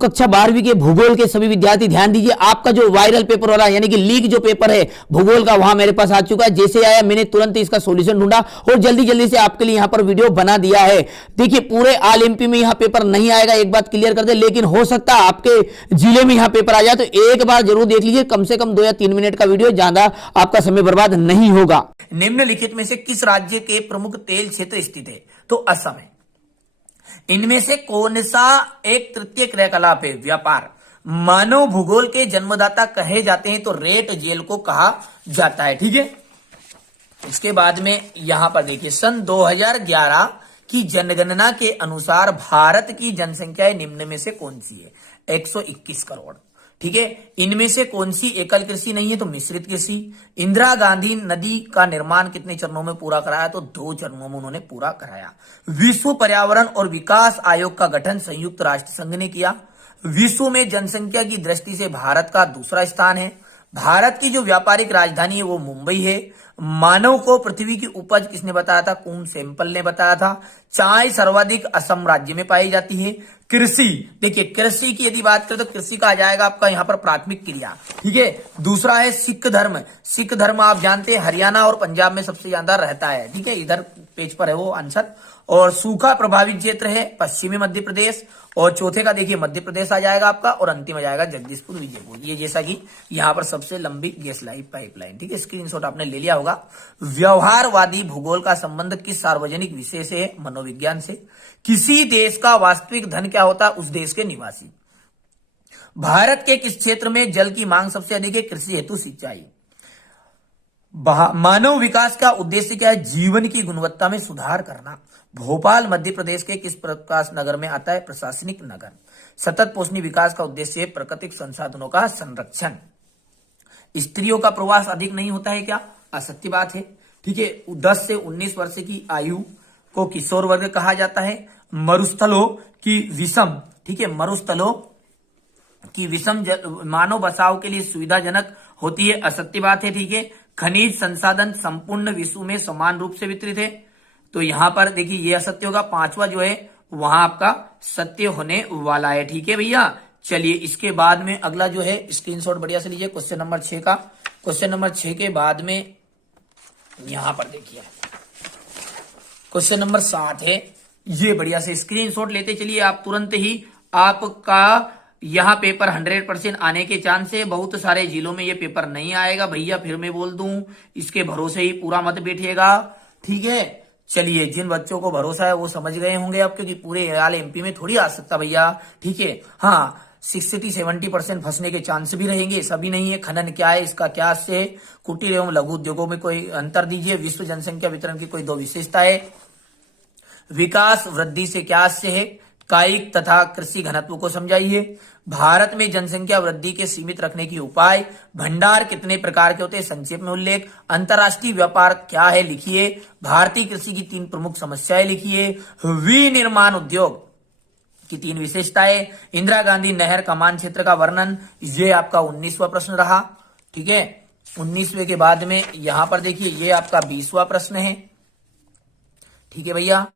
कक्षा 12वीं के भूगोल के सभी विद्यार्थी ध्यान दीजिए, आपका जो वायरल पेपर हो रहा है यानी कि लीक जो पेपर है भूगोल का वहां मेरे पास आ चुका है। जैसे आया मैंने तुरंत इसका सॉल्यूशन ढूंढा और जल्दी जल्दी से आपके लिए यहां पर वीडियो बना दिया है। देखिए पूरे ऑल एमपी में यहां पेपर नहीं आएगा, एक बात क्लियर कर दे, लेकिन हो सकता है आपके जिले में यहां पेपर आ जाए, तो एक बार जरूर देख लीजिए, कम से कम 2 या 3 मिनट का वीडियो, ज्यादा आपका समय बर्बाद नहीं होगा। निम्नलिखित में से किस राज्य के प्रमुख तेल क्षेत्र स्थित है? तो असम है। इनमें से कौन सा एक तृतीय क्रियाकलाप है? व्यापार। मानव भूगोल के जन्मदाता कहे जाते हैं तो रेट जेल को कहा जाता है। ठीक है, इसके बाद में यहां पर देखिए सन 2011 की जनगणना के अनुसार भारत की जनसंख्या निम्न में से कौन सी है? 121 करोड़। ठीक है, इनमें से कौन सी एकल कृषि नहीं है? तो मिश्रित कृषि। इंदिरा गांधी नदी का निर्माण कितने चरणों में पूरा कराया? तो 2 चरणों में उन्होंने पूरा कराया। विश्व पर्यावरण और विकास आयोग का गठन संयुक्त राष्ट्र संघ ने किया। विश्व में जनसंख्या की दृष्टि से भारत का दूसरा स्थान है। भारत की जो व्यापारिक राजधानी है वो मुंबई है। मानव को पृथ्वी की उपज किसने बताया था? कुम सैंपल ने बताया था। चाय सर्वाधिक असम राज्य में पाई जाती है। कृषि, देखिए कृषि की यदि बात करें तो कृषि का आ जाएगा आपका यहां पर प्राथमिक क्रिया। ठीक है, दूसरा है सिख धर्म। सिख धर्म आप जानते हैं हरियाणा और पंजाब में सबसे ज्यादा रहता है। ठीक है, इधर पेज पर है वो आंसर। और सूखा प्रभावित क्षेत्र है पश्चिमी मध्य प्रदेश। और चौथे का देखिए मध्य प्रदेश आ जाएगा आपका, और अंतिम आ जाएगा जगदीशपुर विजयपुर। ये जैसा कि यहां पर सबसे लंबी गैस लाइन पाइपलाइन। ठीक है, स्क्रीनशॉट आपने ले लिया होगा। व्यवहारवादी भूगोल का संबंध किस सार्वजनिक विषय से है? मनोविज्ञान से। किसी देश का वास्तविक धन क्या होता है? उस देश के निवासी। भारत के किस क्षेत्र में जल की मांग सबसे अधिक है? कृषि हेतु सिंचाई। मानव विकास का उद्देश्य क्या है? जीवन की गुणवत्ता में सुधार करना। भोपाल मध्य प्रदेश के किस प्रकाश नगर में आता है? प्रशासनिक नगर। सतत पोषणी विकास का उद्देश्य है प्राकृतिक संसाधनों का संरक्षण। स्त्रियों का प्रवास अधिक नहीं होता है क्या? असत्य बात है। ठीक है, 10 से 19 वर्ष की आयु को किशोर वर्ग कहा जाता है। मरुस्थलों की विषम, ठीक है, मरुस्थलों की विषम मानव बसाव के लिए सुविधाजनक होती है। असत्य बात है। ठीक है, खनिज संसाधन संपूर्ण विश्व में समान रूप से वितरित है। तो यहां पर देखिए ये असत्य होगा। 5वां जो है वहां आपका सत्य होने वाला है। ठीक है भैया, चलिए इसके बाद में अगला जो है स्क्रीनशॉट बढ़िया से लीजिए क्वेश्चन नंबर 6 का। क्वेश्चन नंबर 6 के बाद में यहां पर देखिए क्वेश्चन नंबर 7 है। ये बढ़िया से स्क्रीनशॉट लेते चलिए आप, तुरंत ही आपका यहां पेपर 100% आने के चांस है। बहुत सारे जिलों में ये पेपर नहीं आएगा भैया, फिर मैं बोल दूं, इसके भरोसे ही पूरा मत बैठिएगा। ठीक है, चलिए जिन बच्चों को भरोसा है वो समझ गए होंगे अब, क्योंकि पूरे आल एमपी में थोड़ी आ सकता भैया। ठीक है, हाँ 60-70% फंसने के चांस भी रहेंगे, सभी नहीं है। खनन क्या है, इसका क्या से? कुटीर एवं लघु उद्योगों में कोई अंतर दीजिए। विश्व जनसंख्या वितरण की कोई 2 विशेषताएं। विकास वृद्धि से क्या से है? कायिक तथा कृषि घनत्व को समझाइए। भारत में जनसंख्या वृद्धि के सीमित रखने की उपाय। भंडार कितने प्रकार के होते हैं? संक्षेप में उल्लेख। अंतर्राष्ट्रीय व्यापार क्या है? लिखिए। भारतीय कृषि की 3 प्रमुख समस्याएं लिखिए। विनिर्माण उद्योग की 3 विशेषताएं। इंदिरा गांधी नहर कमान क्षेत्र का वर्णन। ये आपका 19वां प्रश्न रहा। ठीक है, 19वें के बाद में यहां पर देखिए ये आपका 20वां प्रश्न है। ठीक है भैया।